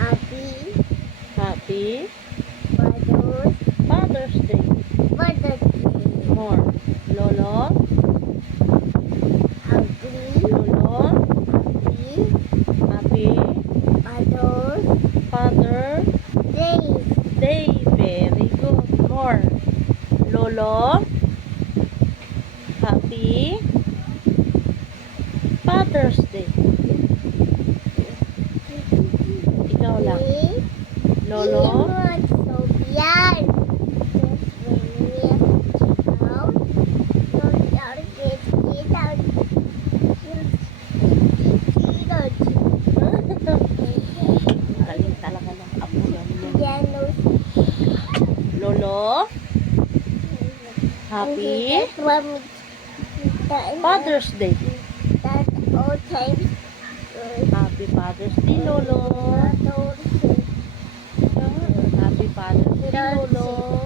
Happy Father's Father's Day. Day. More. Lolo. Happy Lolo. Happy Father's Father Day. Day. Very good. More. Lolo. Happy Father's Day. Ikaw lang. Lolo. Sofian. Galing talaga ng apo yan. Lolo. Happy Father's Day. Happy Father's Day, Lolo. Happy Father's Day, Lolo.